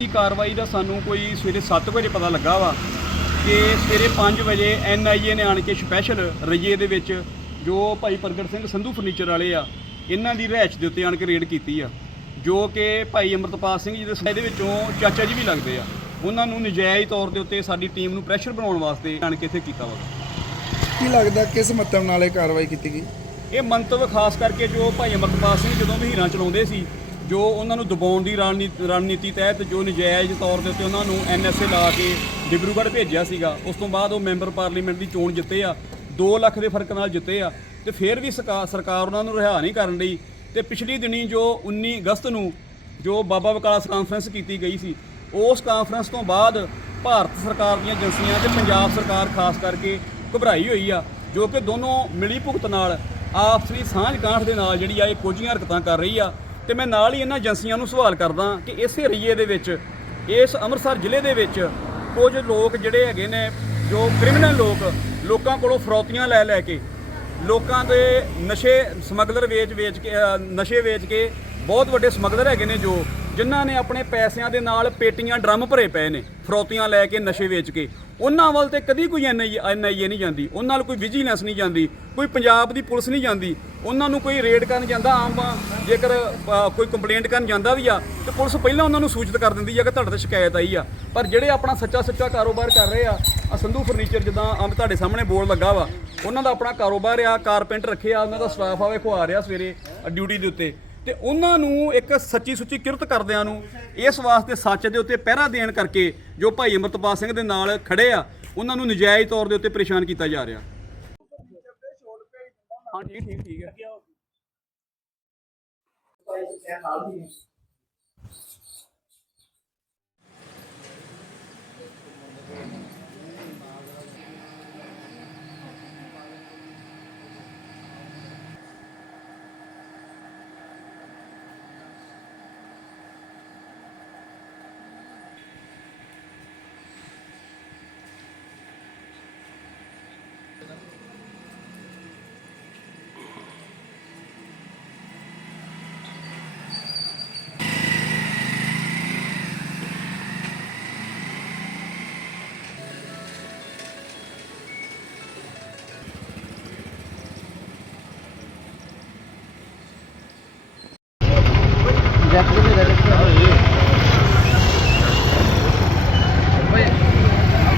ਦੀ ਕਾਰਵਾਈ ਦਾ ਸਾਨੂੰ ਕੋਈ ਸਵੇਰੇ 7 ਵਜੇ ਪਤਾ ਲੱਗਾ ਵਾ ਕਿ ਸਵੇਰੇ 5 ਵਜੇ ਐੱਨ ਆਈ ਏ ਨੇ ਆਣ ਕੇ ਸਪੈਸ਼ਲ ਰਈਏ ਦੇ ਵਿੱਚ ਜੋ ਭਾਈ ਪ੍ਰਗਟ ਸਿੰਘ ਸੰਧੂ ਫਰਨੀਚਰ ਵਾਲੇ ਆ ਇਹਨਾਂ ਦੀ ਰਹਿائش ਦੇ ਉੱਤੇ ਆਣ ਕੇ ਰੇਡ ਕੀਤੀ ਆ ਜੋ ਕਿ ਭਾਈ ਅਮਰਤਪਾਲ ਸਿੰਘ ਜੀ ਦੇ ਸਾਈਡ ਵਿੱਚੋਂ ਚਾਚਾ ਜੀ ਵੀ ਲੱਗਦੇ ਆ। ਉਹਨਾਂ ਨੂੰ ਨਜਾਇਜ਼ ਤੌਰ ਦੇ ਉੱਤੇ ਸਾਡੀ ਟੀਮ ਨੂੰ ਪ੍ਰੈਸ਼ਰ ਬਣਾਉਣ ਵਾਸਤੇ ਆਣ ਕੇ ਇੱਥੇ ਕੀਤਾ ਵਾ। ਕੀ ਲੱਗਦਾ ਕਿਸ ਮਤਲਬ ਨਾਲ ਇਹ ਕਾਰਵਾਈ ਕੀਤੀ ਗਈ? ਇਹ ਮੰਤਵ ਖਾਸ ਕਰਕੇ ਜੋ ਭਾਈ ਅਮਰਤਪਾਲ ਸਿੰਘ ਜਦੋਂ ਵੀ ਹੀਰਾਂ ਚਲਾਉਂਦੇ ਸੀ ਜੋ ਉਹਨਾਂ ਨੂੰ ਦਬਾਉਣ ਦੀ ਰਣਨੀ- ਰਣਨੀਤੀ ਤਹਿਤ ਜੋ ਨਜਾਇਜ਼ ਤੌਰ ਦੇ ਉੱਤੇ ਉਹਨਾਂ ਨੂੰ ਐਨਐਸਏ ਲਾ ਕੇ ਡਿਬਰੂਗੜ੍ਹ ਭੇਜਿਆ ਸੀਗਾ, ਉਸ ਤੋਂ ਬਾਅਦ ਉਹ ਮੈਂਬਰ ਪਾਰਲੀਮੈਂਟ ਦੀ ਚੋਣ ਜਿੱਤੇ ਆ 2 ਲੱਖ ਦੇ ਫ਼ਰਕ ਨਾਲ ਜਿੱਤੇ ਆ, ਤੇ ਫਿਰ ਵੀ ਸਰਕਾਰ ਸਰਕਾਰ ਉਹਨਾਂ ਨੂੰ ਰਿਹਾ ਨਹੀਂ ਕਰਨ ਲਈ ਤੇ ਪਿਛਲੀ ਦਿਨੀ ਜੋ 19 ਅਗਸਤ ਨੂੰ ਜੋ ਬਾਬਾ ਵਿਕਾਸ ਕਾਨਫਰੰਸ ਕੀਤੀ ਗਈ ਸੀ, ਉਸ ਕਾਨਫਰੰਸ ਤੋਂ ਬਾਅਦ ਭਾਰਤ ਸਰਕਾਰ ਦੀਆਂ ਏਜੰਸੀਆਂ ਤੇ ਪੰਜਾਬ ਸਰਕਾਰ ਖਾਸ ਕਰਕੇ ਘਬਰਾਈ ਹੋਈ ਆ, ਜੋ ਕਿ ਦੋਨੋਂ ਮਿਲੀ ਭੁਗਤ ਨਾਲ ਆਪਸੀ ਸਾਂਝ ਗਾਂਠ ਦੇ ਨਾਲ ਜਿਹੜੀ ਆ ਇਹ ਕੋਝੀਆਂ ਹਰਕਤਾਂ ਕਰ ਰਹੀ ਆ ਤੇ ਮੈਂ ਨਾਲ ਹੀ ਇਹਨਾਂ ਏਜੰਸੀਆਂ ਨੂੰ ਸਵਾਲ ਕਰਦਾ ਕਿ ਇਸੇ ਰਈਏ ਦੇ ਵਿੱਚ, ਇਸ ਅੰਮ੍ਰਿਤਸਰ ਜ਼ਿਲ੍ਹੇ ਦੇ ਵਿੱਚ ਕੁਝ ਲੋਕ ਜਿਹੜੇ ਹੈਗੇ ਨੇ, ਜੋ ਕ੍ਰਿਮੀਨਲ ਲੋਕ, ਲੋਕਾਂ ਕੋਲੋਂ ਫਰੌਤੀਆਂ ਲੈ ਲੈ ਕੇ, ਲੋਕਾਂ ਦੇ ਨਸ਼ੇ ਸਮਗਲਰ ਵੇਚ ਵੇਚ ਕੇ ਨਸ਼ੇ ਵੇਚ ਕੇ ਬਹੁਤ ਵੱਡੇ ਸਮਗਲਰ ਹੈਗੇ ਨੇ ਜੋ ਜਿਨ੍ਹਾਂ ਨੇ ਆਪਣੇ ਪੈਸਿਆਂ ਦੇ ਨਾਲ ਪੇਟੀਆਂ ਡਰਮ ਭਰੇ ਪਏ ਨੇ, ਫਰੋਤੀਆਂ ਲੈ ਕੇ ਨਸ਼ੇ ਵੇਚ ਕੇ। ਉਹਨਾਂ ਵੱਲ ਤੇ ਕਦੀ ਕੋਈ ਐਨਆਈਏ ਐਨਆਈਏ ਨਹੀਂ ਜਾਂਦੀ। ਉਹਨਾਂ ਨਾਲ ਕੋਈ ਵਿਜੀਲੈਂਸ ਨਹੀਂ ਜਾਂਦੀ, ਕੋਈ ਪੰਜਾਬ ਦੀ ਪੁਲਿਸ ਨਹੀਂ ਜਾਂਦੀ। ਉਹਨਾਂ ਨੂੰ ਕੋਈ ਰੇਡ ਕਰਨ ਜਾਂਦਾ ਆਮ ਜੇਕਰ ਕੋਈ ਕੰਪਲੇਂਟ ਕਰਨ ਜਾਂਦਾ ਵੀ ਆ, ਤੇ ਪੁਲਿਸ ਪਹਿਲਾਂ ਉਹਨਾਂ ਨੂੰ ਸੂਚਿਤ ਕਰ ਦਿੰਦੀ ਆ ਕਿ ਤੁਹਾਡੇ ਤੇ ਸ਼ਿਕਾਇਤ ਆਈ ਆ। ਪਰ ਜਿਹੜੇ ਆਪਣਾ ਸੱਚਾ ਸੱਚਾ ਕਾਰੋਬਾਰ ਕਰ ਰਹੇ ਆ ਆ ਸੰਧੂ ਫਰਨੀਚਰ ਜਿੱਦਾਂ ਆਮ ਤੁਹਾਡੇ ਸਾਹਮਣੇ ਬੋਰਡ ਲੱਗਾ ਵਾ, ਉਹਨਾਂ ਦਾ ਆਪਣਾ ਕਾਰੋਬਾਰ ਆ ਕਾਰਪੈਂਟਰ ਆ, ਉਹਨਾਂ ਦਾ ਸਟਾਫ ਆ ਵੇਖੋ ਆ ਰਿਹਾ ਸਵੇਰੇ ਡਿਊਟੀ ਦੇ ਉੱਤੇ। ਤੇ ਉਹਨਾਂ ਨੂੰ ਇੱਕ ਸੱਚੀ ਸੁੱਚੀ ਕਿਰਤ ਕਰਦਿਆਂ ਨੂੰ ਇਸ ਵਾਸਤੇ ਸੱਚ ਦੇ ਉੱਤੇ ਪਹਿਰਾ ਦੇਣ ਕਰਕੇ ਜੋ ਭਾਈ ਅਮਰਤਪਾਲ ਸਿੰਘ ਦੇ ਨਾਲ ਖੜੇ ਆ, ਉਹਨਾਂ ਨੂੰ ਨਜਾਇਜ਼ ਤੌਰ ਦੇ ਉੱਤੇ ਪਰੇਸ਼ਾਨ ਕੀਤਾ ਜਾ ਰਿਹਾ। ਹਾਂ ਠੀਕ ਠੀਕ ਠੀਕ ਹੈ।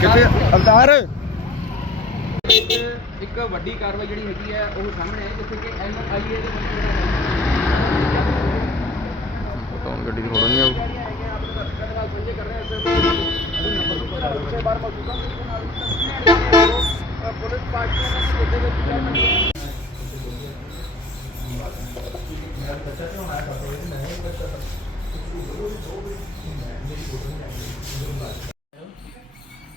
ਕਿਤੇ ਅਵਤਾਰ ਇੱਕ ਵੱਡੀ ਕਾਰਵਾਈ ਜਿਹੜੀ ਹੈਗੀ ਹੈ, ਉਹ ਸਾਹਮਣੇ ਹੈ ਜਿੱਥੇ ਕਿ ਐਨਆਈਏ ਦੇ ਪਤਾ ਗੱਡੀ ਦੀ ਫੋਟੋ ਨਹੀਂ ਆਉ ਪੁਲਿਸ ਪਾਰਟੀਆਂ ਦੇ ਮੁੱਦੇ ਵਿੱਚ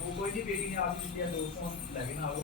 ਉਹ ਕੋਈ ਨਹੀਂ ਬੇਟੀ ਨੇ ਆਪ ਦਿੱਤੀ ਆ ਦੋਸਤੋਂ ਲੈ ਕੇ ਨਾ ਆਓ